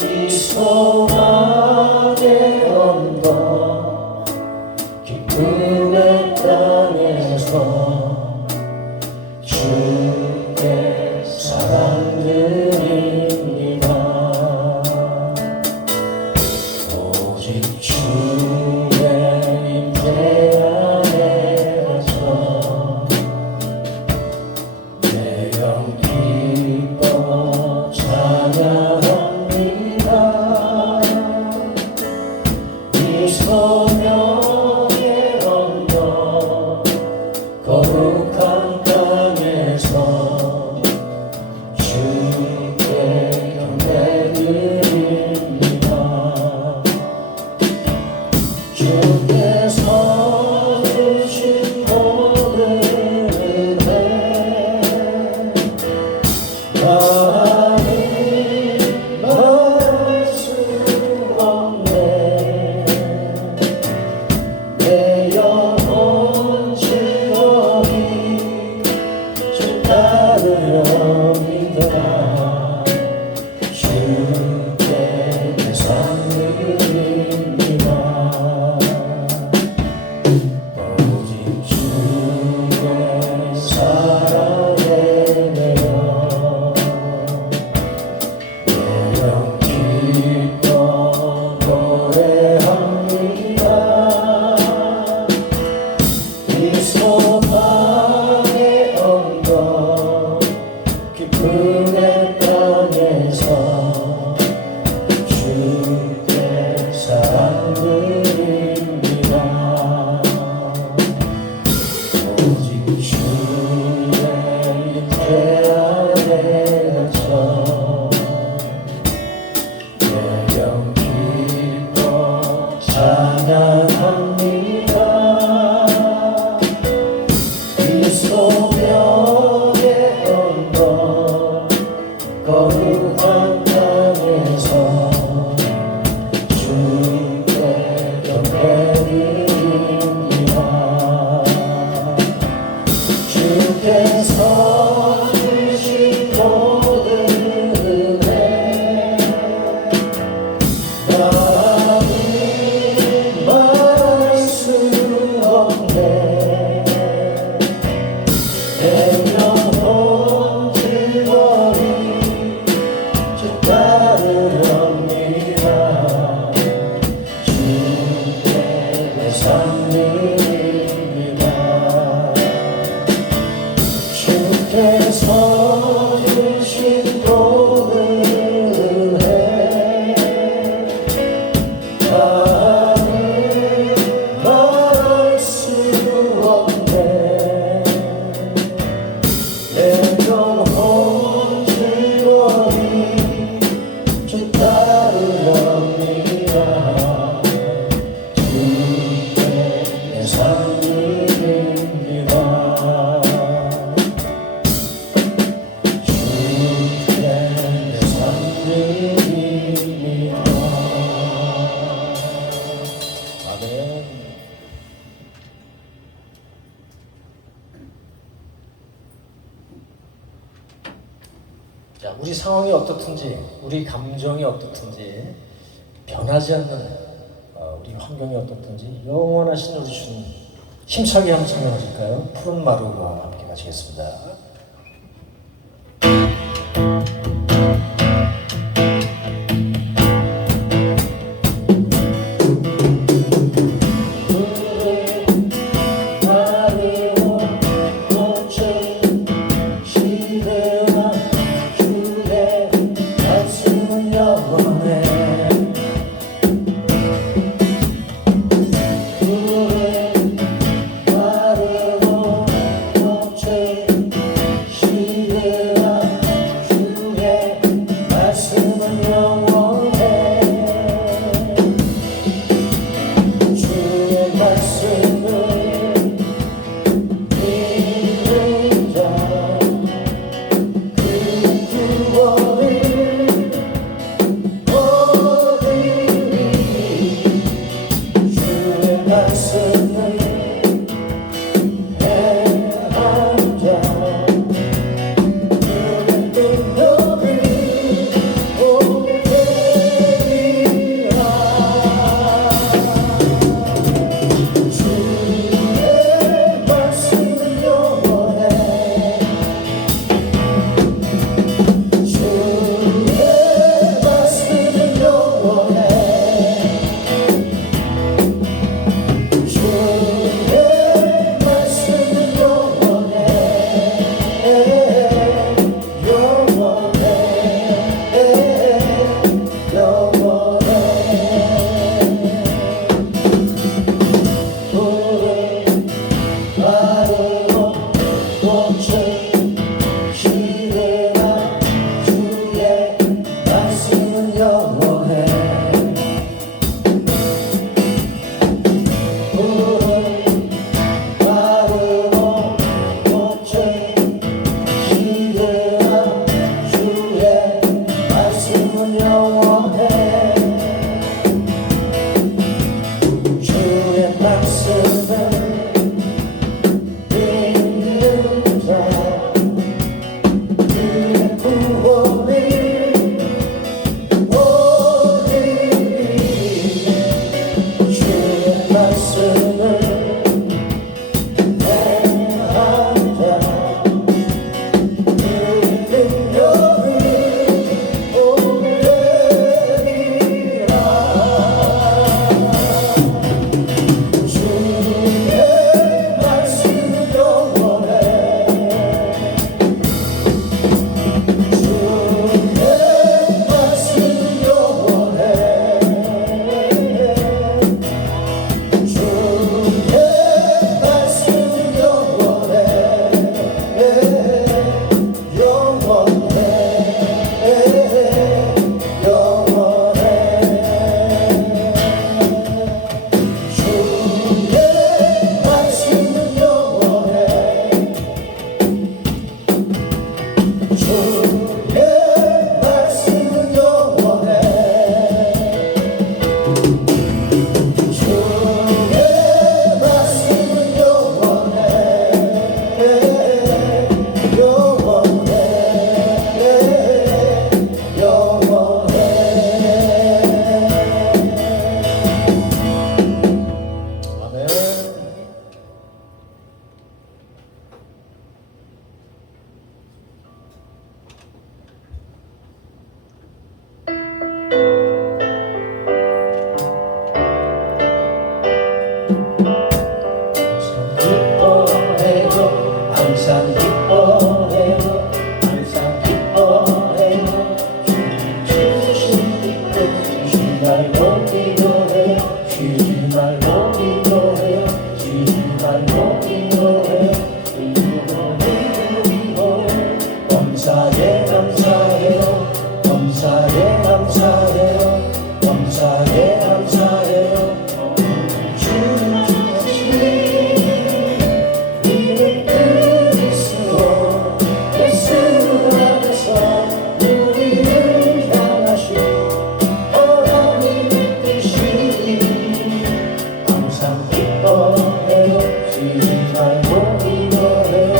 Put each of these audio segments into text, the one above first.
이 소망의 언덕 기쁨의 땅에서 주께 사랑 드립니다. 오직 주의 임재 안에 가서 내 영 기뻐 찬양합니다. 이 소명의 언덕 거룩한 땅에서 주께 경배드립니다. 주께서 주신 모든 은혜 많이 말할 수 없네. 내 영혼 즐거이 주 따르렵니다. 주께 내 삶 드립니다. 오직 주의 사랑에 매여 내 영 기뻐 노래합니다. 이 소망의 언덕 기쁨의 땅에서 주께 사랑 드립니다. 오직 주의 임재 안에 갇혀 내 영 기뻐 찬양합니다. 이 소명의 언덕 거룩한 땅에서 주께 경배드립니다. 주께서 주신 모든 은혜 많이 말할 수 없네. 내 영혼 즐거이 주 따르렵니다. 주께 내 삶 드립니다. 주께서 주신 모든 은혜 많이 말할 수 없네. 내 영혼 즐거이 주 따르렵니다. 주께 내 삶 드립니다. 주께 내 삶 드립니다. 아멘. 자, 우리 상황이 어떻든지, 우리 감정이 어떻든지, 변하지 않는 우리 환경이 어떻든지 영원하신 우리 주님 힘차게 한번 찬양하실까요? 푸른 마루와 함께 마치겠습니다. 감사해요. 범사에 감사해요. 범사에 감사해요. 주님 주신 이름 그리스도 예수 안에서 우리를 향하신 하나님의 뜻이 항상 기뻐해요. 지지 말고 기도해요.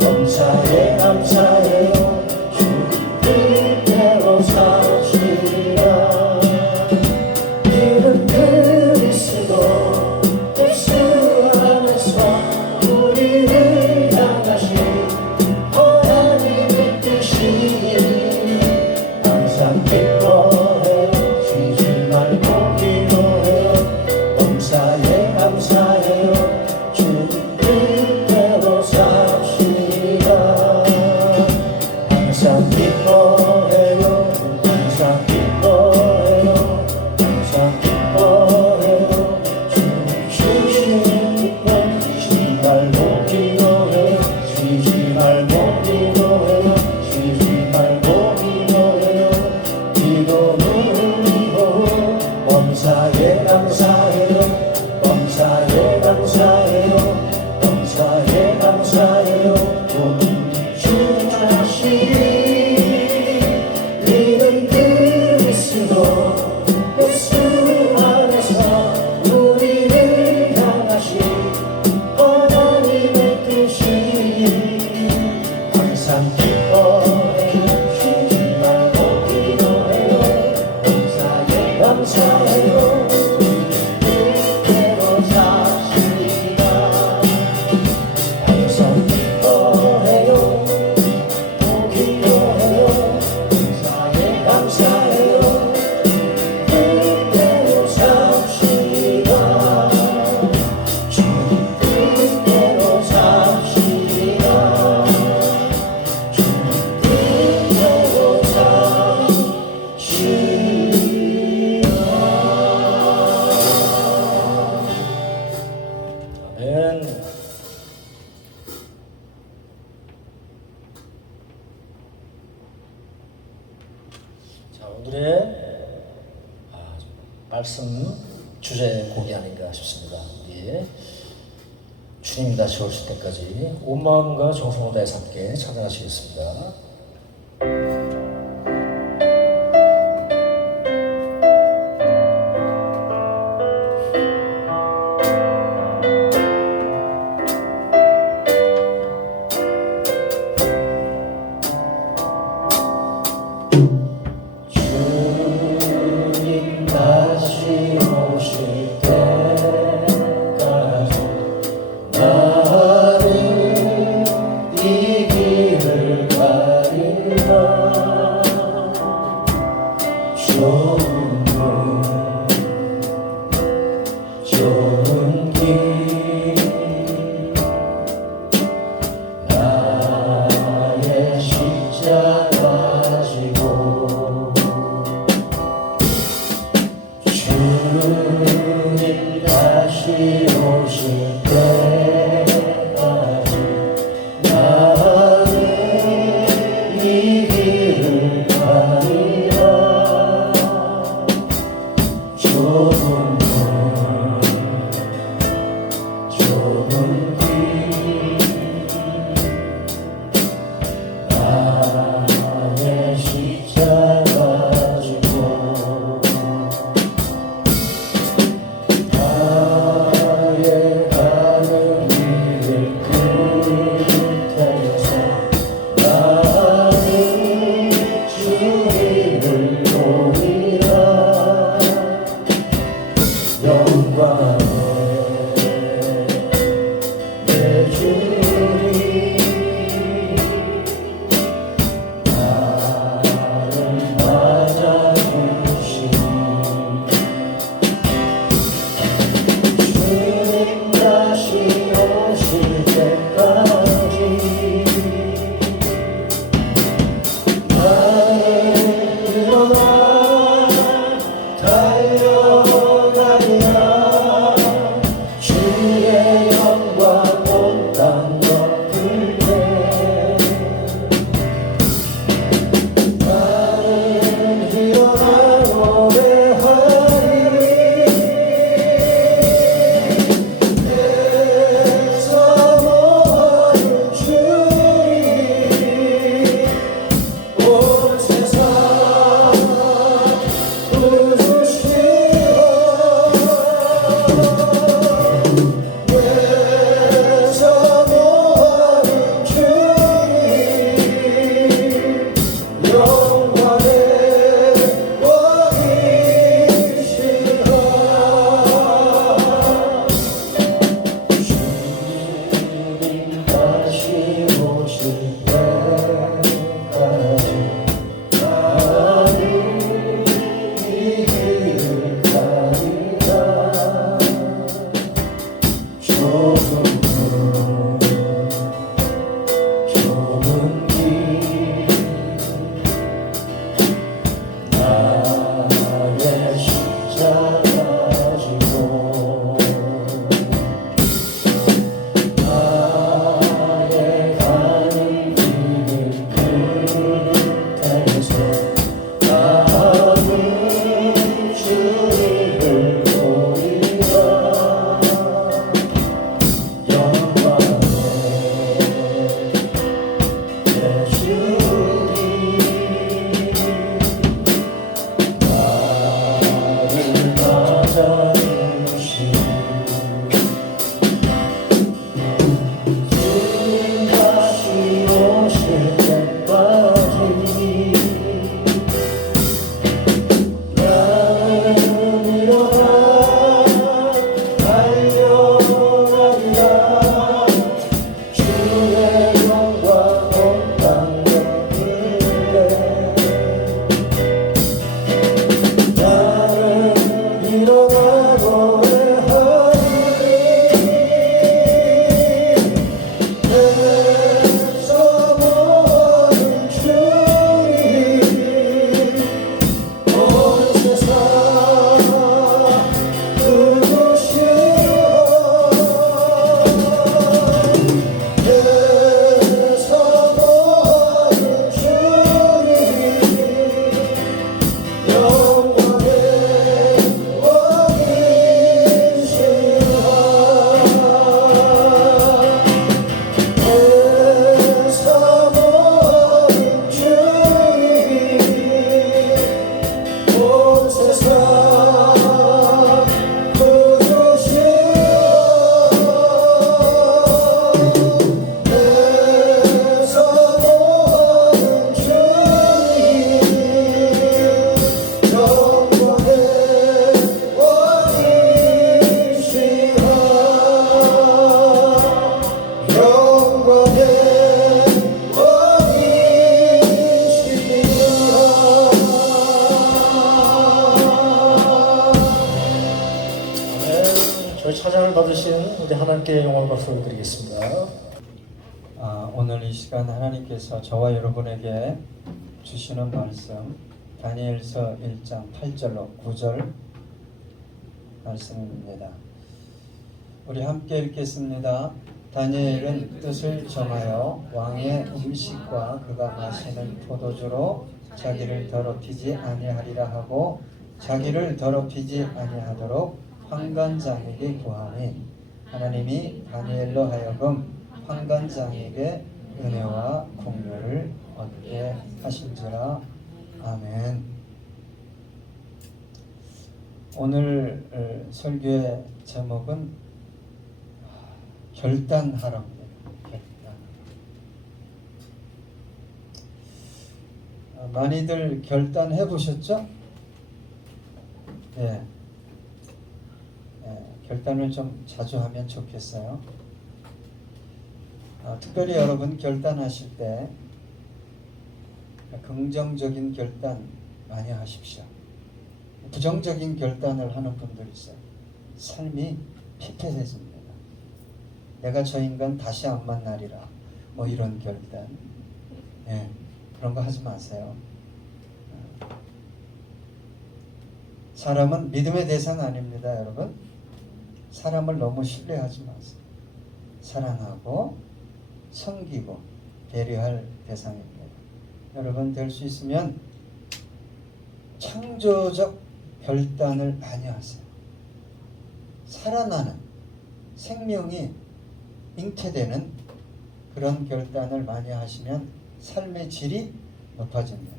범사에 감사해요. 주 뜻대로 사시리라. 이름 그리스도 예수 안에서 우리를 향하신 하나님의 뜻이 항상 기뻐해요. 쉬지 말고 기도해요. 범사에 감사해요. 주 뜻대로 삽시다. 항상 기뻐해요. 항상 기뻐해요. 항상 기뻐해요. 주 주신 기쁨 쉬지 말고 기도해요. 쉬지 말고 기도해요. 쉬지 말고 기도해요. 기도는 기도 범사에 감사해요. 범사에 감사해요. 범사에 감사해요. 모든 주 자신이 이름 그리스도 예수 안에서 우리를 향하신 하나님의 뜻이 항상 기뻐해요. 쉬지 말고 기도해요. 범사에 감사해요. 뜻대로 사시리라. 항상 기뻐해요. 또 기도해요. 범사에 감사해요. 뜻대로 삽시다. 주님 뜻대로 삽시다. 주님 뜻대로 삽시다. 아멘. 자, 오늘의 말씀 주제 곡이 아닌가 싶습니다. 우리 주님이 다시 오실 때까지 온 마음과 정성을 다해서 함께 찬양하시겠습니다. 주님 다시 오실 때까지 나는 이 길을 가리라. 좋은 길 나의 십자가 지고 주님 다시 오실 때까지 나는 이 길을 가리라. 좁은 길 나의 십자가 지고 나의 가는 길 끝에서 나는 곳에서 나는 주님을 보리라. 영광의 내 주님 나를 맞아주시 주님 다시 오실 때까지 나는 일어나 달려가리라. 주의 영광 온 땅 덮을래. 나는 일어나 노래하리. 내서 모든 주님 온 세상 그곳이여. 내서 모든 주님 영광의 저희 찬양을 받으신 우리 하나님께 영광 박수 드리겠습니다. 오늘 이 시간 하나님께서 저와 여러분에게 주시는 말씀 다니엘서 1장 8절로 9절 말씀입니다. 우리 함께 읽겠습니다. 다니엘은 뜻을 정하여 왕의 음식과 그가 마시는 포도주로 자기를 더럽히지 아니하리라 하고 자기를 더럽히지 아니하도록 환관장에게 구하니 하나님이 다니엘로 하여금 환관장에게 은혜와 공로를 얻게 하신지라. 아멘. 오늘 설교의 제목은 결단하라입니다. 결단. 많이들 결단해 보셨죠? 네. 결단을 좀 자주 하면 좋겠어요. 특별히 여러분 결단하실 때 긍정적인 결단 많이 하십시오. 부정적인 결단을 하는 분들 있어요. 삶이 피폐해집니다. 내가 저 인간 다시 안 만나리라. 뭐 이런 결단. 그런 거 하지 마세요. 사람은 믿음의 대상 아닙니다, 여러분. 사람을 너무 신뢰하지 마세요. 사랑하고 섬기고 배려할 대상입니다. 여러분 될 수 있으면 창조적 결단을 많이 하세요. 살아나는 생명이 잉태되는 그런 결단을 많이 하시면 삶의 질이 높아집니다.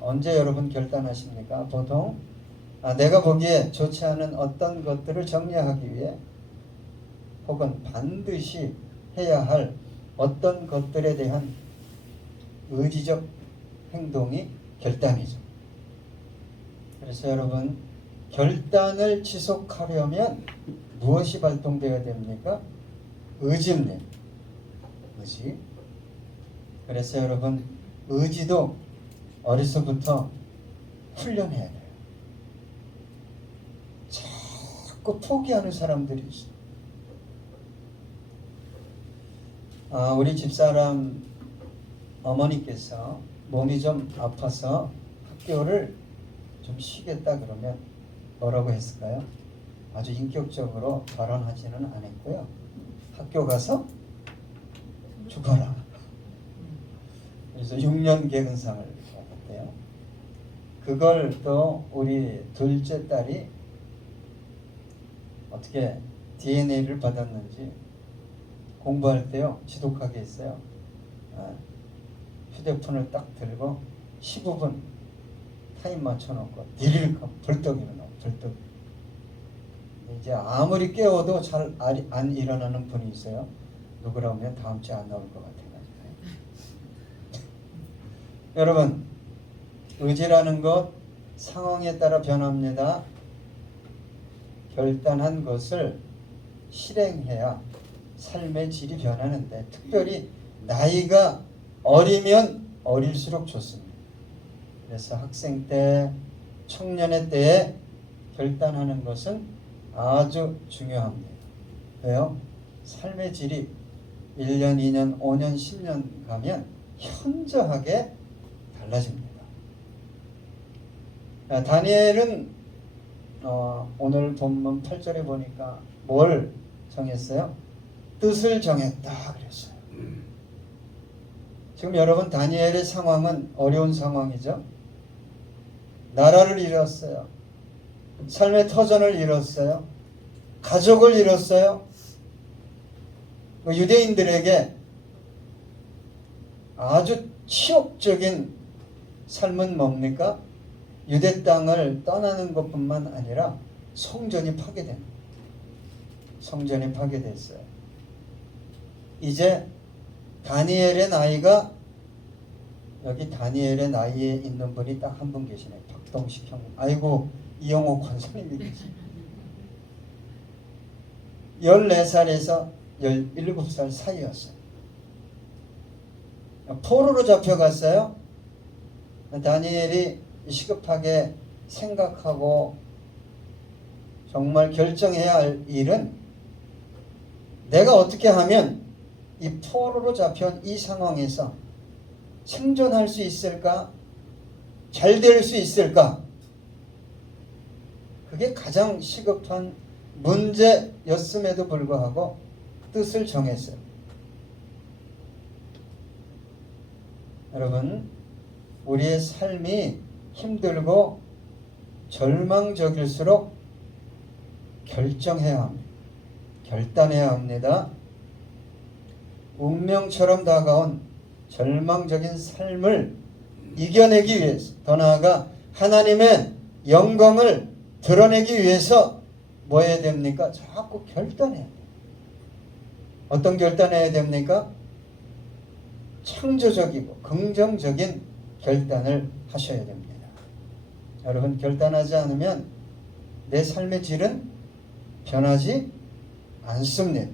언제 여러분 결단하십니까? 보통 내가 보기에 좋지 않은 어떤 것들을 정리하기 위해 혹은 반드시 해야 할 어떤 것들에 대한 의지적 행동이 결단이죠. 그래서 여러분 결단을 지속하려면 무엇이 발동되어야 됩니까? 의지입니다. 의지. 그래서 여러분 의지도 어려서부터 훈련해야 돼요. 자꾸 포기하는 사람들이 있어요. 우리 집사람 어머니께서 몸이 좀 아파서 학교를 좀 쉬겠다 그러면 뭐라고 했을까요? 아주 인격적으로 발언하지는 않았고요. 학교 가서 죽어라. 그래서 6년 개근상을 받았대요. 그걸 또 우리 둘째 딸이 어떻게 DNA를 받았는지 공부할 때요 지독하게 했어요. 휴대폰을 딱 들고 15분 타임 맞춰놓고 디리를 벌떡 일어나 벌떡. 이제 아무리 깨워도 잘 안 일어나는 분이 있어요. 누구라면 다음 주에 안 나올 것 같아요. 여러분, 의지라는 것 상황에 따라 변합니다. 결단한 것을 실행해야 삶의 질이 변하는데, 특별히 나이가 어리면 어릴수록 좋습니다. 그래서 학생 때, 청년의 때에 결단하는 것은 아주 중요합니다. 왜요? 삶의 질이 1년, 2년, 5년, 10년 가면 현저하게 달라집니다. 다니엘은 오늘 본문 8절에 보니까 뭘 정했어요? 뜻을 정했다 그랬어요. 지금 여러분 다니엘의 상황은 어려운 상황이죠. 나라를 잃었어요. 삶의 터전을 잃었어요. 가족을 잃었어요. 유대인들에게 아주 치욕적인 삶은 뭡니까? 유대 땅을 떠나는 것뿐만 아니라 성전이 파괴됩니다. 성전이 파괴됐어요. 이제 다니엘의 나이가, 여기 다니엘의 나이에 있는 분이 딱 한 분 계시네요. 박동식 형. 아이고, 이영호 권사님이 계시네요. 14살에서 17살 사이였어요. 포로로 잡혀갔어요. 다니엘이 시급하게 생각하고 정말 결정해야 할 일은, 내가 어떻게 하면 이 포로로 잡혀온 이 상황에서 생존할 수 있을까? 잘 될 수 있을까? 그게 가장 시급한 문제였음에도 불구하고 뜻을 정했어요. 여러분, 우리의 삶이 힘들고 절망적일수록 결정해야 합니다. 결단해야 합니다. 운명처럼 다가온 절망적인 삶을 이겨내기 위해서, 더 나아가 하나님의 영광을 드러내기 위해서 뭐 해야 됩니까? 자꾸 결단해야 돼요. 어떤 결단해야 됩니까? 창조적이고 긍정적인 결단을 하셔야 됩니다. 여러분, 결단하지 않으면 내 삶의 질은 변하지 않습니다.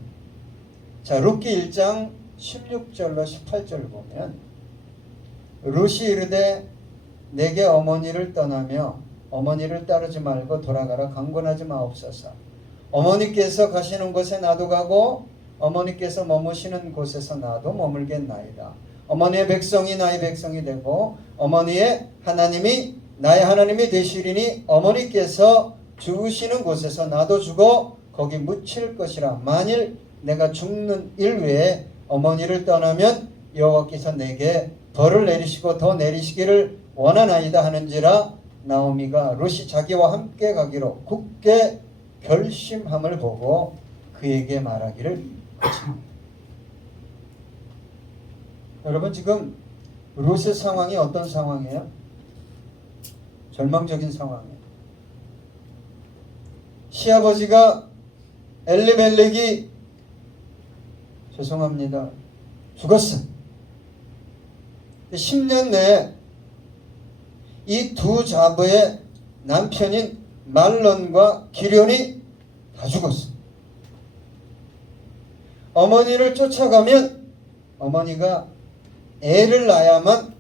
자, 룻기 1장 16절로 18절 보면, 룻이 이르되 내게 어머니를 떠나며 어머니를 따르지 말고 돌아가라. 강권하지 마옵소서. 어머니께서 가시는 곳에 나도 가고 어머니께서 머무시는 곳에서 나도 머물겠나이다. 어머니의 백성이 나의 백성이 되고 어머니의 하나님이 나의 하나님이 되시리니 어머니께서 죽으시는 곳에서 나도 죽어 거기 묻힐 것이라. 만일 내가 죽는 일 외에 어머니를 떠나면 여호와께서 내게 벌을 내리시고 더 내리시기를 원하나이다 하는지라. 나오미가 룻이 자기와 함께 가기로 굳게 결심함을 보고 그에게 말하기를 거칩니다. 여러분, 지금 룻의 상황이 어떤 상황이에요? 절망적인 상황이에요. 시아버지가 엘리멜렉이 죄송합니다. 죽었어요. 10년 내에 이 두 자부의 남편인 말론과 기련이 다 죽었어요. 어머니를 쫓아가면 어머니가 애를 낳아야만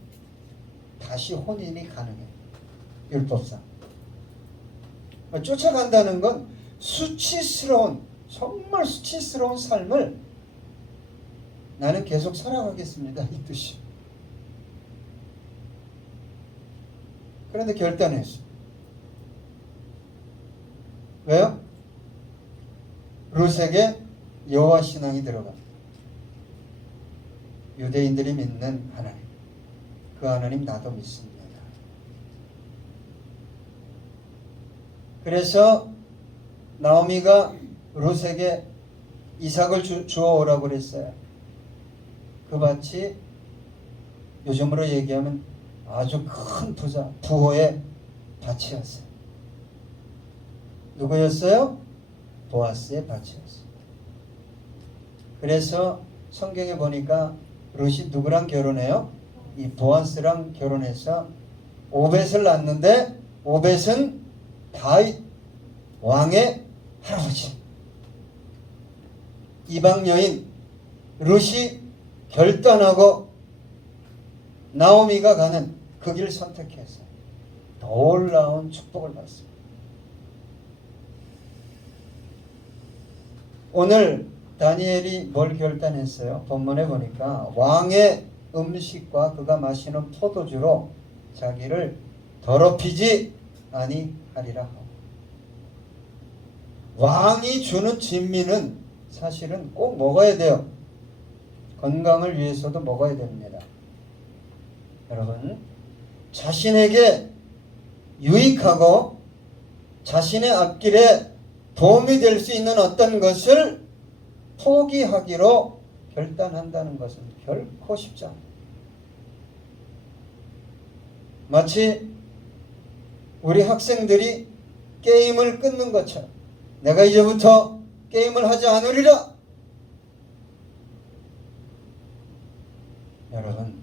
다시 혼인이 가능해요. 율법상. 쫓아간다는 건 수치스러운, 정말 수치스러운 삶을 나는 계속 살아가겠습니다, 이 뜻이. 그런데 결단했어요. 왜요? 룻에게 여호와 신앙이 들어갑니다. 유대인들이 믿는 하나님. 그 하나님 나도 믿습니다. 그래서 나오미가 룻에게 이삭을 주워 오라고 그랬어요. 그 밭이 요즘으로 얘기하면 아주 큰 부호의 밭이었어요. 누구였어요? 보아스의 밭이었어요. 그래서 성경에 보니까 룻이 누구랑 결혼해요? 이 보아스랑 결혼해서 오벳을 낳는데 오벳은 다윗 왕의 할아버지. 이방 여인 룻이 결단하고 나오미가 가는 그 길 선택해서 놀라운 축복을 받습니다. 오늘 다니엘이 뭘 결단했어요? 본문에 보니까 왕의 음식과 그가 마시는 포도주로 자기를 더럽히지 아니하리라 하고, 왕이 주는 진미는 사실은 꼭 먹어야 돼요. 건강을 위해서도 먹어야 됩니다. 여러분, 자신에게 유익하고 자신의 앞길에 도움이 될 수 있는 어떤 것을 포기하기로 결단한다는 것은 결코 쉽지 않아요. 마치 우리 학생들이 게임을 끊는 것처럼 내가 이제부터 게임을 하지 않으리라. 여러분,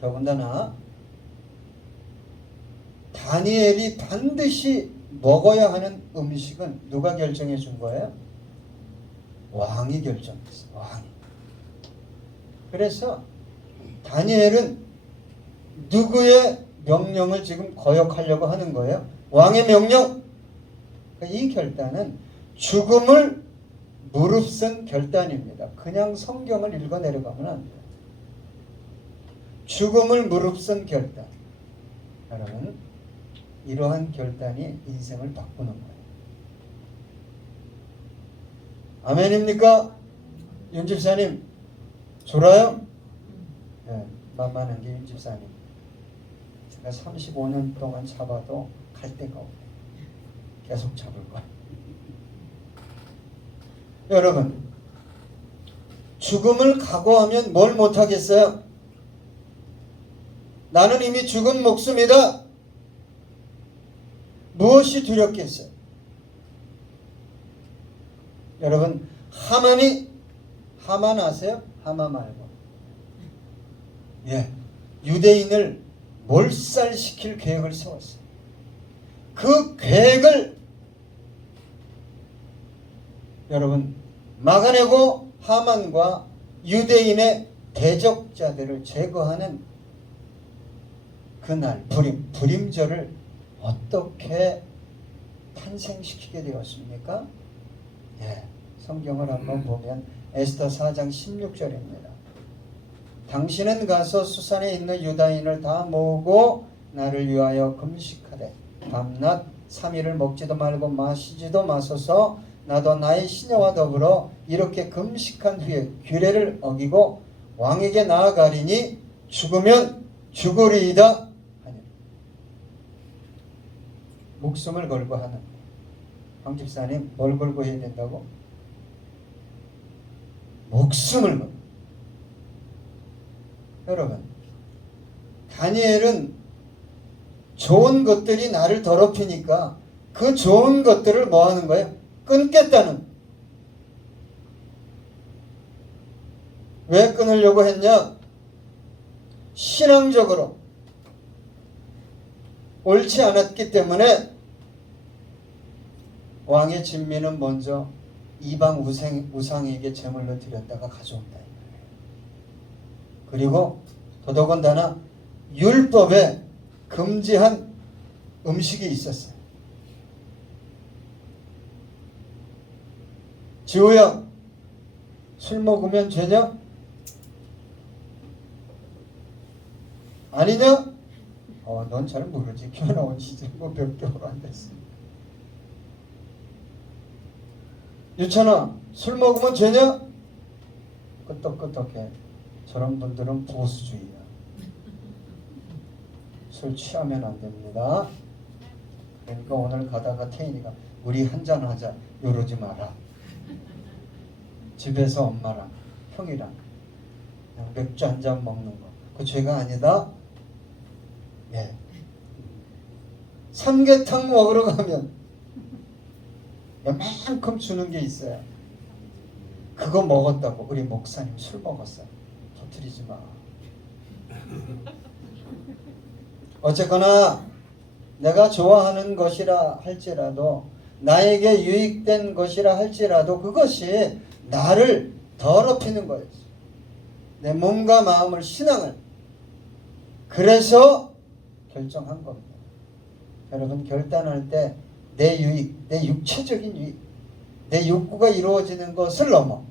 더군다나 다니엘이 반드시 먹어야 하는 음식은 누가 결정해 준 거예요? 왕이 결정했어요. 왕이. 그래서 다니엘은 누구의 명령을 지금 거역하려고 하는 거예요? 왕의 명령. 이 결단은 죽음을 무릅쓴 결단입니다. 그냥 성경을 읽어 내려가면 안 돼요. 죽음을 무릅쓴 결단. 여러분, 이러한 결단이 인생을 바꾸는 거예요. 아멘입니까? 윤 집사님 졸아요? 네, 만만한 게 윤 집사님. 제가 35년 동안 잡아도 갈 데가 없네요. 계속 잡을 거예요. 여러분, 죽음을 각오하면 뭘 못하겠어요? 나는 이미 죽은 목숨이다. 무엇이 두렵겠어요? 여러분, 하만 아세요? 하마 말고. 예, 유대인을 몰살시킬 계획을 세웠어요. 그 계획을 여러분 막아내고 하만과 유대인의 대적자들을 제거하는 그날 불임절을 어떻게 탄생시키게 되었습니까? 예, 성경을 한번 보면 에스더 4장 16절입니다. 당신은 가서 수산에 있는 유다인을 다 모으고 나를 위하여 금식하되 밤낮 3일을 먹지도 말고 마시지도 마소서. 나도 나의 시녀와 더불어 이렇게 금식한 후에 규례를 어기고 왕에게 나아가리니 죽으면 죽으리이다 하니. 목숨을 걸고 하는. 황 집사님, 뭘 걸고 해야 된다고? 목숨을 걸고. 여러분, 다니엘은 좋은 것들이 나를 더럽히니까 그 좋은 것들을 뭐 하는 거예요? 끊겠다는. 왜 끊으려고 했냐? 신앙적으로 옳지 않았기 때문에 왕의 진미는 먼저 이방 우상에게 제물로 드렸다가 가져온다. 그리고 더더군다나 율법에 금지한 음식이 있었어요. 지호야, 술 먹으면 죄냐? 아니냐? 넌 잘 모르지. 교회 나온 지 뭐 몇 개월 안 됐어. 유찬아, 술 먹으면 죄냐? 끄떡끄떡해. 저런 분들은 보수주의야. 술 취하면 안 됩니다. 그러니까 오늘 가다가 태인이가 우리 한잔 하자 이러지 마라. 집에서 엄마랑 형이랑 그냥 맥주 한 잔 먹는 거, 그 죄가 아니다. 예. 삼계탕 먹으러 가면 요만큼 주는 게 있어요. 그거 먹었다고 우리 목사님 술 먹었어요. 터뜨리지 마. 어쨌거나 내가 좋아하는 것이라 할지라도, 나에게 유익된 것이라 할지라도 그것이 나를 더럽히는 거예요. 내 몸과 마음을, 신앙을. 그래서 결정한 겁니다. 여러분, 결단할 때 내 유익, 내 육체적인 유익, 내 욕구가 이루어지는 것을 넘어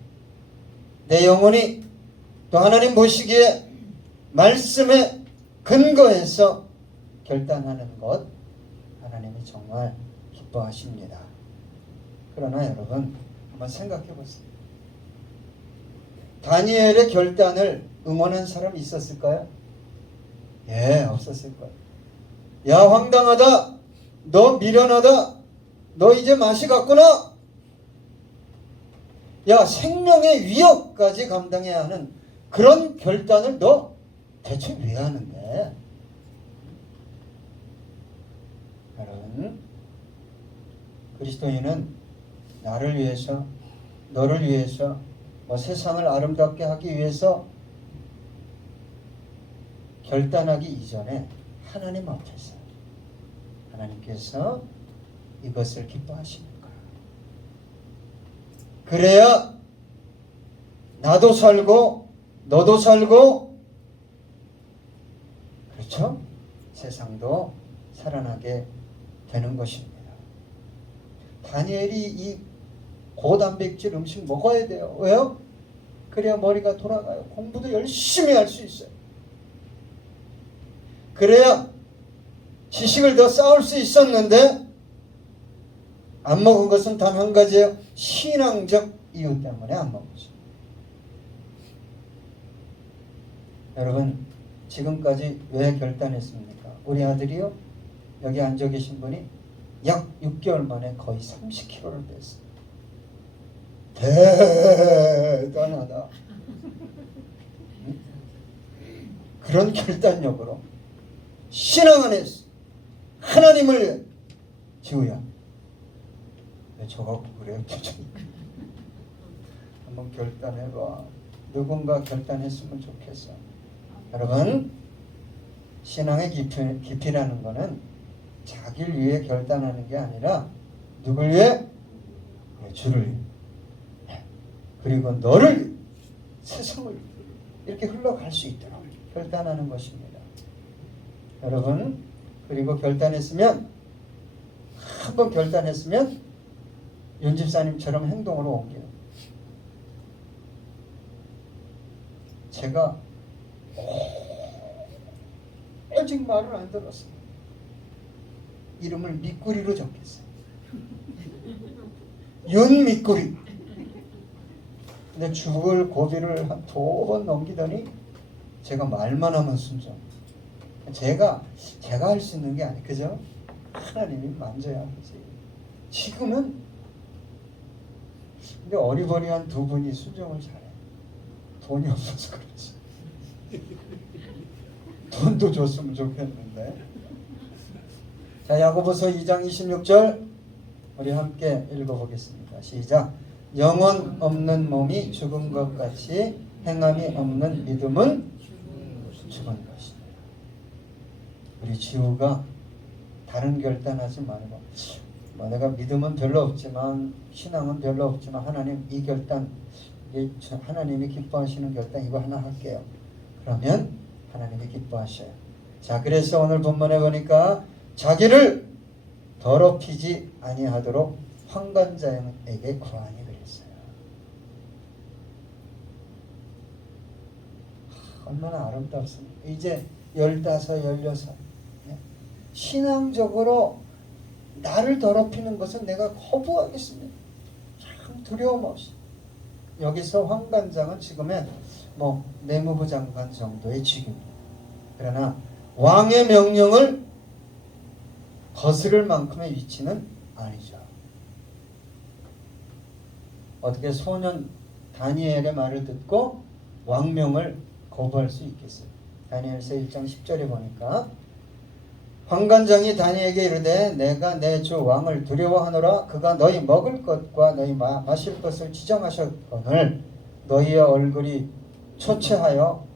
내 영혼이 또 하나님 보시기에 말씀에 근거해서 결단하는 것, 하나님이 정말 기뻐하십니다. 그러나 여러분, 한번 생각해 보세요. 다니엘의 결단을 응원한 사람이 있었을까요? 예, 없었을 거예요. 야, 황당하다. 너 미련하다. 너 이제 맛이 갔구나. 야, 생명의 위협까지 감당해야 하는 그런 결단을 너 대체 왜 하는데? 여러분, 그리스도인은 나를 위해서, 너를 위해서, 세상을 아름답게 하기 위해서 결단하기 이전에 하나님 앞에서 하나님께서 이것을 기뻐하시는 거야. 그래야 나도 살고 너도 살고, 그렇죠? 세상도 살아나게 되는 것입니다. 다니엘이 이 고단백질 음식 먹어야 돼요. 왜요? 그래야 머리가 돌아가요. 공부도 열심히 할 수 있어요. 그래야 지식을 더 쌓을 수 있었는데 안 먹은 것은 단 한 가지예요. 신앙적 이유 때문에 안 먹었어요. 여러분, 지금까지 왜 결단했습니까? 우리 아들이요, 여기 앉아 계신 분이 약 6개월 만에 거의 30kg를 뺐어요. 대단하다. 응? 그런 결단력으로 신앙 안에서 하나님을 위해. 지우야, 왜 저거 그래요? 한번 결단해봐. 누군가 결단했으면 좋겠어. 여러분, 신앙의 깊이라는 것은 자기를 위해 결단하는 게 아니라 누굴 위해? 주를 위해. 그리고 너를, 세상을 이렇게 흘러갈 수 있도록 결단하는 것입니다. 여러분, 그리고 결단했으면, 한번 결단했으면 윤 집사님처럼 행동으로 옮겨요. 제가 오직 말을 안 들었어요. 이름을 미꾸리로 적겠어요. 윤미꾸리. 근데 죽을 고비를 한 2번 넘기더니 제가 말만 하면 순종. 제가 할 수 있는 게 아니에요. 그죠? 하나님이 만져야 하지. 지금은 근데 어리버리한 두 분이 순종을 잘해. 돈이 없어서 그렇지. 돈도 줬으면 좋겠는데. 자, 야고보서 2장 26절 우리 함께 읽어보겠습니다. 시작. 영혼 없는 몸이 죽은 것 같이 행함이 없는 믿음은 죽은 것이다. 우리 지우가 다른 결단하지 말고, 내가 믿음은 별로 없지만, 신앙은 별로 없지만, 하나님 이 결단, 하나님이 기뻐하시는 결단 이거 하나 할게요. 그러면 하나님이 기뻐하셔요. 자, 그래서 오늘 본문에 보니까 자기를 더럽히지 아니하도록 환관자에게 구하니 그랬어요. 얼마나 아름답습니까? 이제 15, 16 신앙적으로 나를 더럽히는 것은 내가 거부하겠습니다. 참 두려움 없이. 여기서 환관장은 지금의 내무부 장관 정도의 직위입니다. 그러나 왕의 명령을 거스를 만큼의 위치는 아니죠. 어떻게 소년 다니엘의 말을 듣고 왕명을 거부할 수 있겠어요? 다니엘서 1장 10절에 보니까 환관장이 다니엘에게 이르되 내가 내 주 왕을 두려워하노라. 그가 너희 먹을 것과 너희 마실 것을 지정하셨거늘 너희의 얼굴이 초췌하여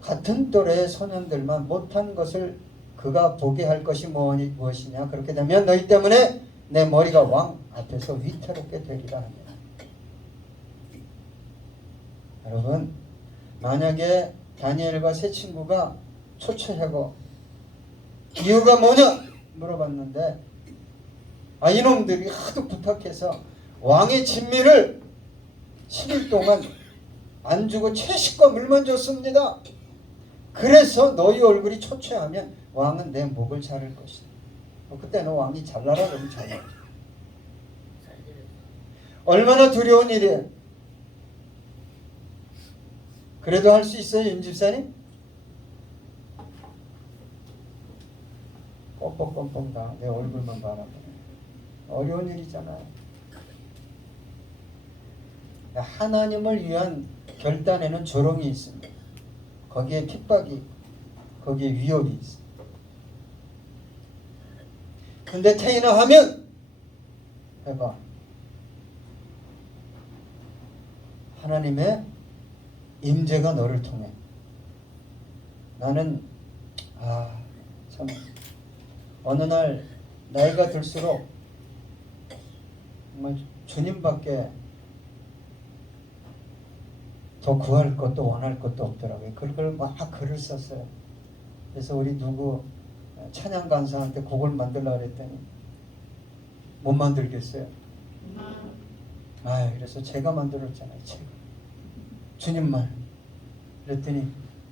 같은 또래의 소년들만 못한 것을 그가 보게 할 것이 무엇이냐. 그렇게 되면 너희 때문에 내 머리가 왕 앞에서 위태롭게 되리라 하며. 여러분, 만약에 다니엘과 세 친구가 초췌하고 이유가 뭐냐 물어봤는데 이놈들이 하도 부탁해서 왕의 진미를 10일 동안 안 주고 채식과 물만 줬습니다. 그래서 너희 얼굴이 초췌하면 왕은 내 목을 자를 것이다. 그때는 왕이 잘라라 그러면 잘라. 얼마나 두려운 일이에요. 그래도 할 수 있어요, 임집사님? 껌뻑껌뻑 다 내 얼굴만 바라보네. 어려운 일이잖아요. 하나님을 위한 결단에는 조롱이 있습니다. 거기에 핍박이, 거기에 위협이 있습니다. 근데 태인아 하면 해봐. 하나님의 임재가 너를 통해. 나는 참 어느 날 나이가 들수록 정말 주님밖에 더 구할 것도 원할 것도 없더라고요. 그걸 막 글을 썼어요. 그래서 우리 누구 찬양 간사한테 곡을 만들려고 그랬더니 못 만들겠어요. 그래서 제가 만들었잖아요. 제가. 주님만. 그랬더니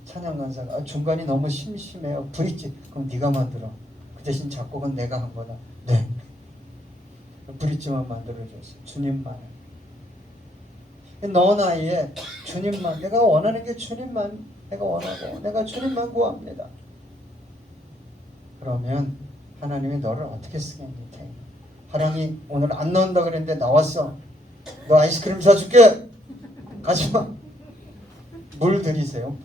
찬양 간사가 중간이 너무 심심해요. 브릿지. 그럼 네가 만들어. 그 대신 작곡은 내가 한 거다. 네. 브릿지만 만들어줬어. 주님만. 너 나이에 주님만. 내가 원하는 게 주님만. 내가 원하고 내가 주님만 구합니다. 그러면 하나님이 너를 어떻게 쓰겠니? 하량이 오늘 안 나온다 그랬는데 나왔어. 너 아이스크림 사줄게. 가지마. 물 드리세요.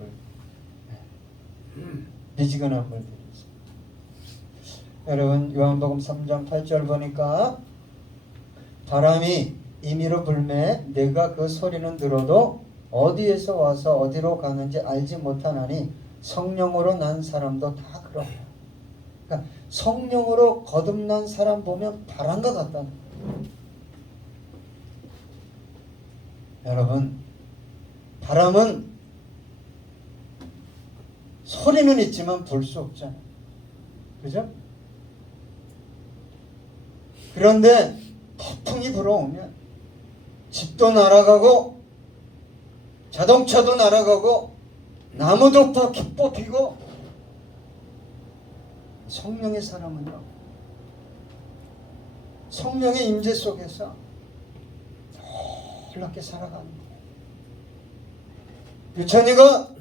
물. 미지근한 물 드리세요. 여러분, 요한복음 3장 8절 보니까 바람이 임의로 불매 내가 그 소리는 들어도 어디에서 와서 어디로 가는지 알지 못하나니 성령으로 난 사람도 다 그렇다. 그러니까 성령으로 거듭난 사람 보면 바람과 같다는 거예요. 여러분, 바람은 소리는 있지만 볼 수 없잖아요. 그죠? 그런데 태풍이 불어오면 집도 날아가고 자동차도 날아가고 나무도 뽑히고 성령의 사람은요, 성령의 임재 속에서 놀랍게 살아가는 거예요. 유찬이가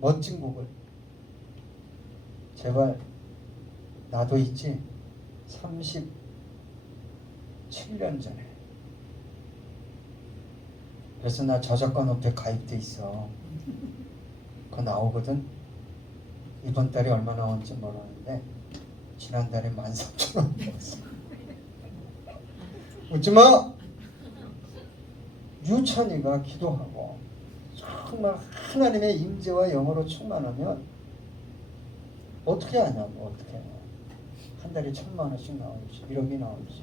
멋진 곡을 제발 나도 있지 37년 전에. 그래서 나 저작권 협회 가입돼 있어. 그거 나오거든. 이번 달에 얼마 나온지 모르는데 지난달에 13,000원 나왔어. 웃지마. 유찬이가 기도하고 정말 하나님의 임재와 영으로 충만하면 어떻게 하냐고. 어떻게 하냐. 한 달에 1,000,000원씩 나올지 1억이 나올지.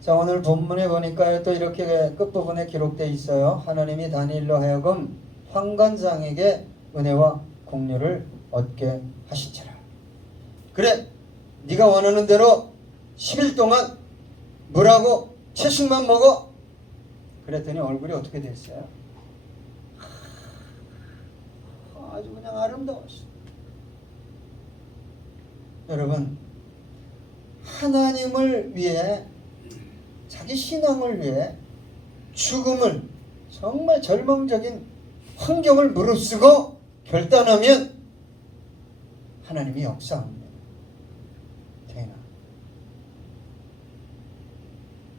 자, 오늘 본문에 보니까 또 이렇게 끝부분에 기록되어 있어요. 하나님이 다니엘로 하여금 환관장에게 은혜와 공유를 얻게 하시니라. 그래, 네가 원하는 대로 10일 동안 물하고 채식만 먹어. 그랬더니 얼굴이 어떻게 됐어요? 아주 그냥 아름다웠어요. 여러분, 하나님을 위해, 자기 신앙을 위해 죽음을, 정말 절망적인 환경을 무릅쓰고 결단하면 하나님이 역사합니다. 태인아,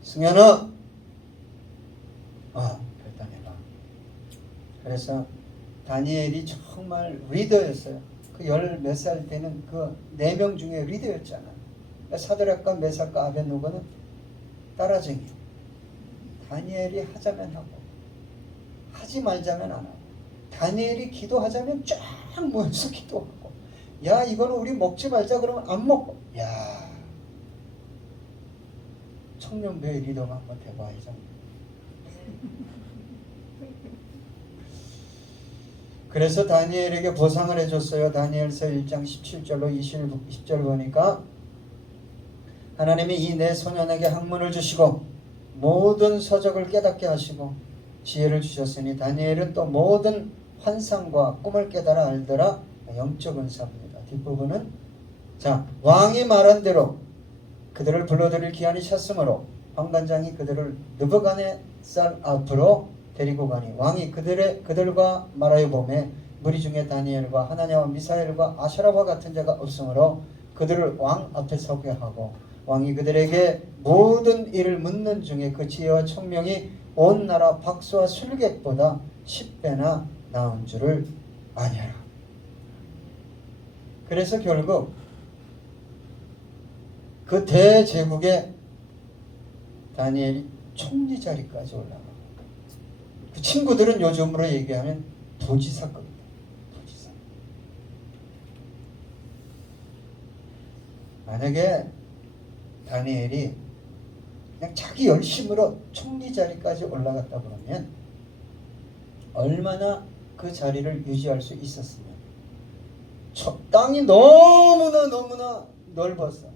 승현아, 결단해봐. 그래서 다니엘이 정말 리더였어요. 그 열 몇 살 때는 그 4명 중에 리더였잖아. 사드락과 메삭과 아벳노고는 따라쟁이. 다니엘이 하자면 하고 하지 말자면 안 하고, 다니엘이 기도하자면 쫙 모여서 기도하고, 야 이거는 우리 먹지 말자 그러면 안 먹고, 야 청년부의 리더가 한번 돼봐야죠. 그래서 다니엘에게 보상을 해줬어요. 다니엘서 1장 17절로 20절 보니까 하나님이 이 내 소년에게 학문을 주시고 모든 서적을 깨닫게 하시고 지혜를 주셨으니 다니엘은 또 모든 환상과 꿈을 깨달아 알더라. 영적 은사입니다. 뒷부분은 자, 왕이 말한 대로 그들을 불러들일 기한이 찼으므로 환관장이 그들을 느부갓네살 앞으로 데리고 가니 왕이 그들과 말하여 보매 무리 중에 다니엘과 하나냐와 미사엘과 아샤라와 같은 자가 없으므로 그들을 왕 앞에 서게 하고, 왕이 그들에게 모든 일을 묻는 중에 그 지혜와 총명이 온 나라 박수와 술객보다 10배나 나은 줄을 아니하라. 그래서 결국 그 대제국의 다니엘이 총리 자리까지 올라가. 그 친구들은 요즘으로 얘기하면 도지사급입니다. 도지사. 만약에 다니엘이 그냥 자기 열심으로 총리 자리까지 올라갔다 그러면 얼마나 그 자리를 유지할 수 있었으면. 땅이 너무나 넓었어.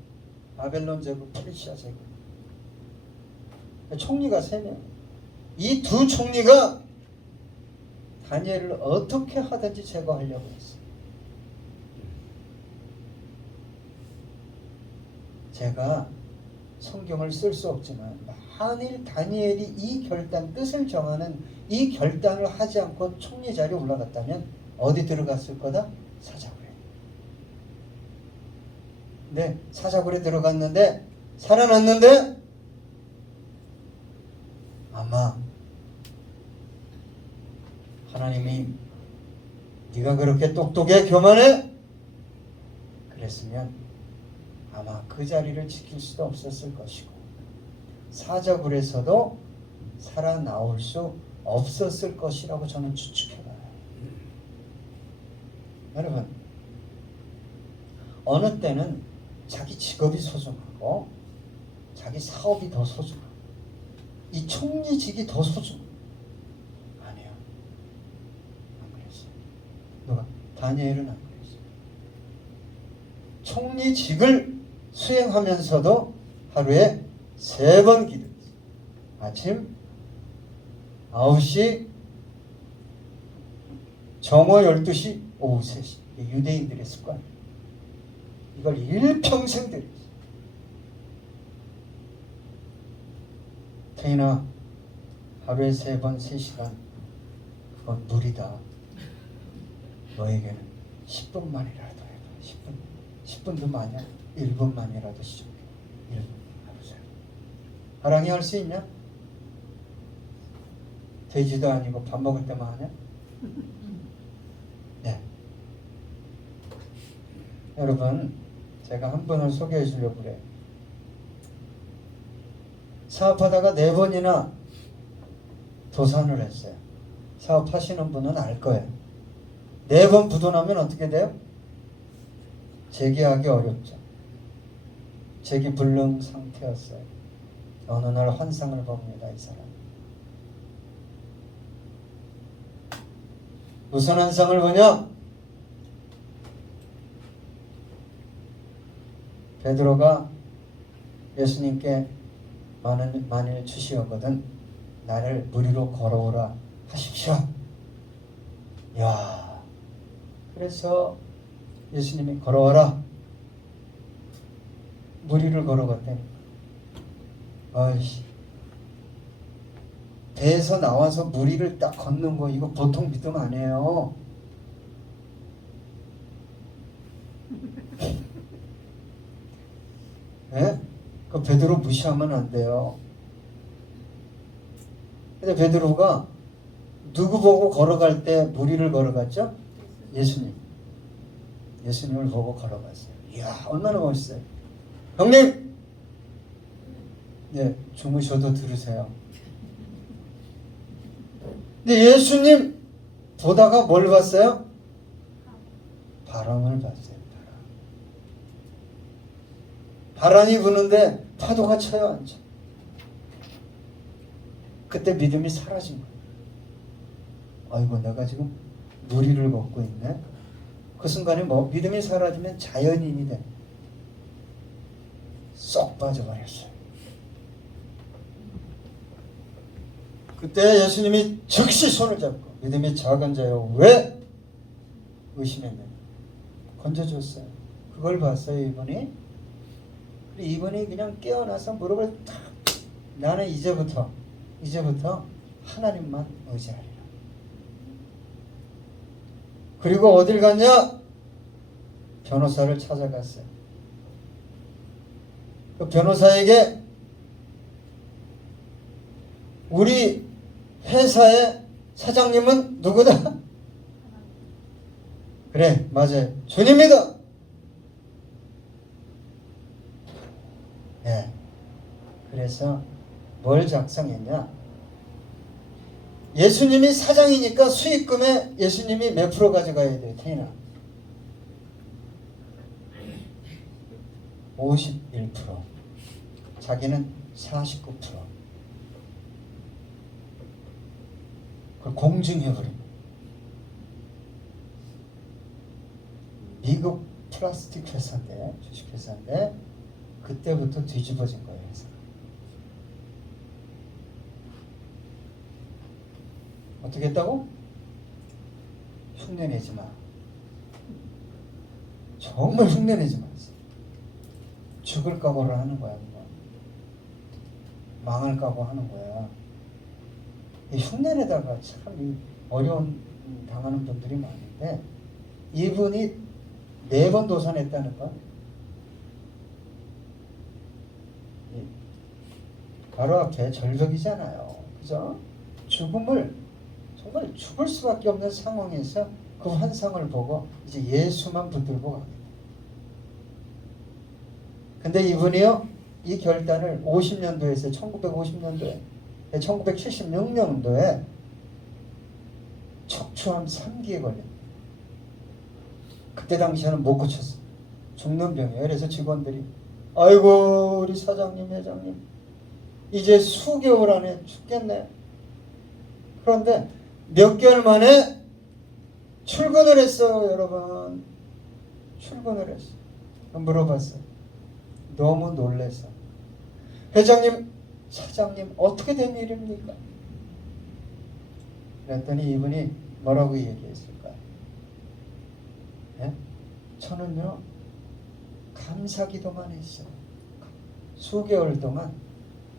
바벨론 제국, 페르시아 제국. 총리가 3명. 이 두 총리가 다니엘을 어떻게 하든지 제거하려고 했어. 제가 성경을 쓸 수 없지만 만일 다니엘이 이 결단, 뜻을 정하는 이 결단을 하지 않고 총리 자리에 올라갔다면 어디 들어갔을 거다? 사자굴에. 네, 사자굴에 들어갔는데 살아났는데 아마 하나님이 네가 그렇게 똑똑해, 교만해? 그랬으면 아마 그 자리를 지킬 수도 없었을 것이고 사자굴에서도 살아나올 수 없었을 것이라고 저는 추측해봐요. 여러분, 어느 때는 자기 직업이 소중하고 자기 사업이 더 소중하고 이 총리직이 더 소중해요. 아니에요. 안 그랬어요. 누가? 다니엘은 안 그랬어요. 총리직을 수행하면서도 하루에 3번 기도했어요. 아침 9시, 정오 12시, 오후 3시. 유대인들의 습관. 이걸 일평생 들였어요. 태인아, 하루에 3번 3시간 그건 무리다. 너에게는 10분만이라도 해봐. 10분도 많냐? 1분만이라도 시작해. 1분 해보세요. 하랑이 할 수 있냐? 돼지도 아니고 밥 먹을 때만 하냐? 네. 여러분, 제가 한 분을 소개해 주려고 그래요. 사업하다가 4번이나 도산을 했어요. 사업하시는 분은 알 거예요. 4번 부도나면 어떻게 돼요? 재기하기 어렵죠. 재기불능 상태였어요. 어느 날 환상을 봅니다. 이 사람. 무슨 환상을 보냐? 베드로가 예수님께 만일 주시거든 나를 무리로 걸어오라 하십시오. 야, 그래서 예수님이 걸어와라. 무리를 걸어갔다니. 아이씨, 배에서 나와서 물 위를 딱 걷는 거 이거 보통 믿음 아니에요. 예? 그 베드로 무시하면 안 돼요. 근데 베드로가 누구 보고 걸어갈 때 물 위를 걸어갔죠? 예수님. 예수님을 보고 걸어갔어요. 이야, 얼마나 멋있어요. 형님! 예, 주무셔도 들으세요. 근데 예수님 보다가 뭘 봤어요? 바람을 봤어요. 바람이 부는데 파도가 쳐요, 안 쳐? 그때 믿음이 사라진 거예요. 아이고, 내가 지금 물 위를 걷고 있네. 그 순간에 뭐 믿음이 사라지면 자연인이 돼. 쏙 빠져버렸어요. 그때 예수님이 즉시 손을 잡고 믿음이 작은 자여 왜 의심했느냐 건져줬어요. 그걸 봤어요, 이분이. 이분이 그냥 깨어나서 무릎을 탁, 나는 이제부터 하나님만 의지하리라. 그리고 어딜 갔냐? 변호사를 찾아갔어요. 그 변호사에게 우리 회사의 사장님은 누구다? 그래, 맞아요. 주님이다. 예. 그래서 뭘 작성했냐? 예수님이 사장이니까 수익금에 예수님이 몇 프로 가져가야 돼요, 태인아? 51%. 자기는 49%. 그걸 공증해버립니다. 미국 플라스틱 회사인데, 주식회사인데, 그때부터 뒤집어진 거예요, 회사가. 어떻게 했다고? 흉내내지 마. 정말 흉내내지 마세요. 죽을 각오를 하는 거야, 그거. 망할 각오 하는 거야. 이 흉내내다가 참 어려운 당하는 분들이 많은데, 이분이 4번 도산했다는 건 바로 앞에 절벽이잖아요. 그죠? 죽음을 정말 죽을 수밖에 없는 상황에서 그 환상을 보고 이제 예수만 붙들고 갑니다. 근데 이분이요, 이 결단을 50년도에서 1950년도에 1976년도에 척추암 3기에 걸립니다. 그때 당시에는 못 고쳤어요. 죽는 병이에요. 그래서 직원들이 아이고 우리 사장님 회장님 이제 수개월 안에 죽겠네. 그런데 몇 개월 만에 출근을 했어요, 여러분. 출근을 했어요. 물어봤어요. 너무 놀래서. 회장님, 사장님, 어떻게 된 일입니까? 그랬더니 이분이 뭐라고 얘기했을까요? 예? 저는요, 감사기도만 했어요. 수개월 동안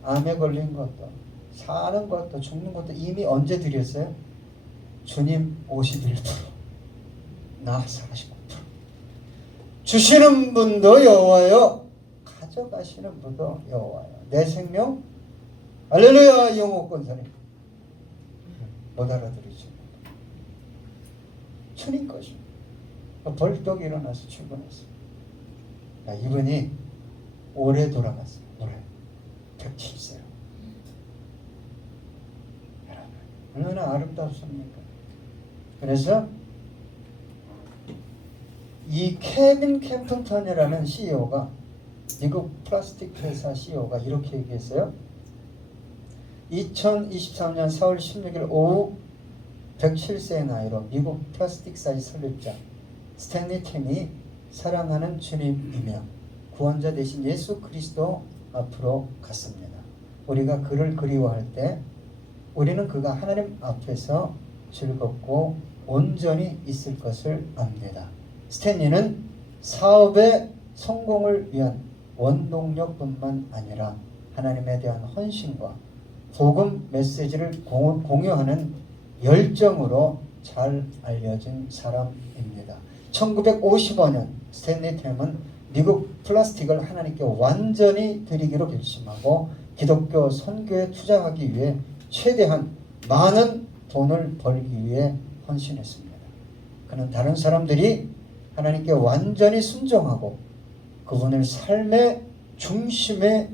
암에 걸린 것도, 사는 것도, 죽는 것도 이미 언제 드렸어요? 주님 51%, 나 49%. 주시는 분도 여호와요, 가져가시는 분도 여호와요. 내 생명, 할렐루야. 영어 권사님 못 알아들으시죠? 주님 것입니다. 벌떡 일어나서 출근했어요. 이분이 올해 돌아갔어요. 올해 107세요. 얼마나 아름답습니까? 그래서 이 케빈 캠플턴이라는 CEO가, 미국 플라스틱 회사 CEO가 이렇게 얘기했어요. 2023년 4월 16일 오후 107세의 나이로 미국 플라스틱사의 설립자 스탠리 팀이 사랑하는 주님이며 구원자 되신 예수 그리스도 앞으로 갔습니다. 우리가 그를 그리워할 때 우리는 그가 하나님 앞에서 즐겁고 온전히 있을 것을 압니다. 스탠리는 사업의 성공을 위한 원동력뿐만 아니라 하나님에 대한 헌신과 복음 메시지를 공유하는 열정으로 잘 알려진 사람입니다. 1955년 스탠리 템은 미국 플라스틱을 하나님께 완전히 드리기로 결심하고 기독교 선교에 투자하기 위해 최대한 많은 돈을 벌기 위해 헌신했습니다. 그는 다른 사람들이 하나님께 완전히 순종하고 그분을 삶의 중심이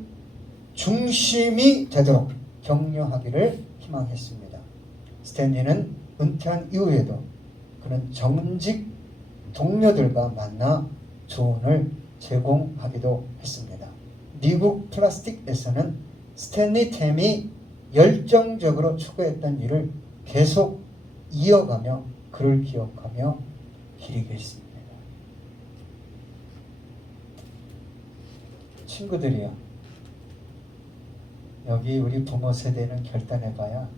되도록 격려하기를 희망했습니다. 스탠리는 은퇴한 이후에도 그는 정직 동료들과 만나 조언을 제공하기도 했습니다. 미국 플라스틱에서는 스탠리 템이 열정적으로 추구했던 일을 계속 이어가며 그를 기억하며 기리겠습니다. 친구들이요, 여기 우리 부모 세대는 결단해봐야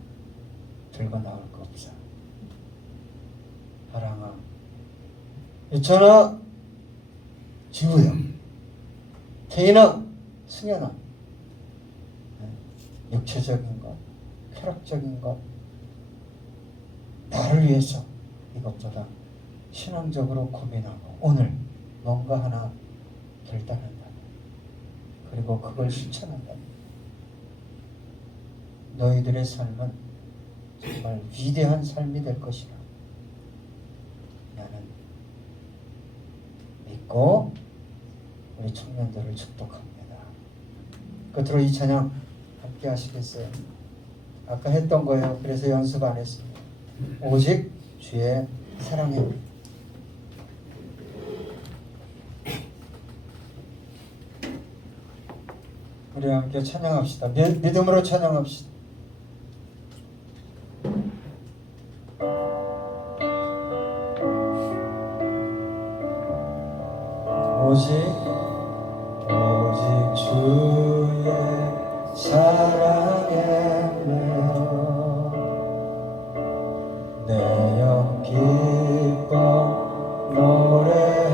들고 나올 거 없어. 하랑아, 유천아, 지우야, 태인아, 승현아, 육체적인 것, 쾌락적인 것, 나를 위해서 이것보다 신앙적으로 고민하고 오늘 뭔가 하나 결단한다. 그리고 그걸 실천한다. 너희들의 삶은 정말 위대한 삶이 될 것이라 나는 믿고 우리 청년들을 축복합니다. 끝으로 이 찬양 함께 하시겠어요? 아까 했던 거예요. 그래서 연습 안 했습니다. 오직 주의 사랑해. 우리 함께 찬양합시다. 믿음으로 찬양합시다. 오직 주의 사랑에 매여 내 영 기뻐 노래합니다.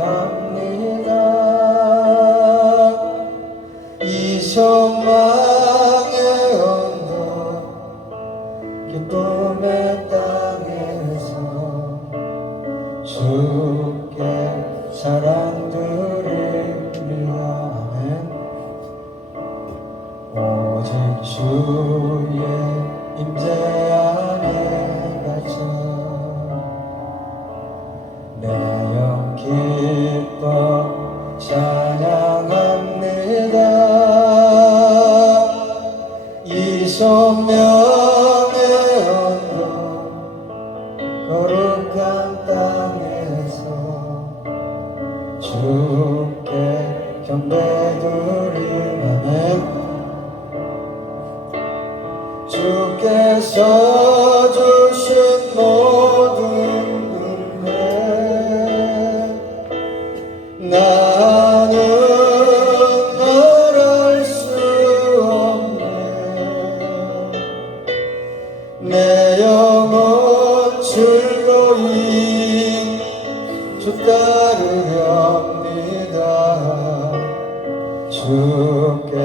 이 소망의 언덕 기쁨의 땅에서 주께 사랑 드립니다. 오직 주의 임재 안에 갇혀 내 영 기뻐 찬양합니다. 이 소명의 언덕 거룩한 땅에서 주께 경배드리면 주께서 주신 모든 은혜 나는 말할 수 없네. 내 영혼 즐거이 주 따르렵니다. 주께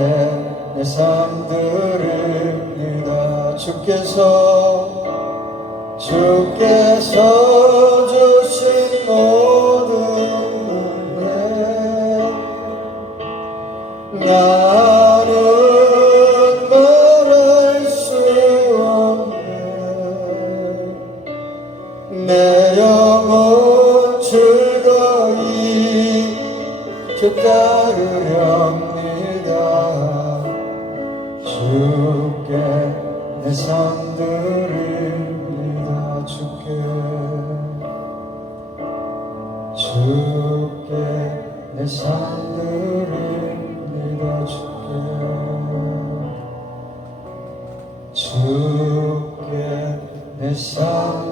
내 삶 드립니다. 주께서 주신 모든 은혜 나는 말할 수 없네. 내 영혼 즐거이 주 따르렵니다. 주께 내 삶 드립니다. 주께 내 삶 드립니다. 주께 내 삶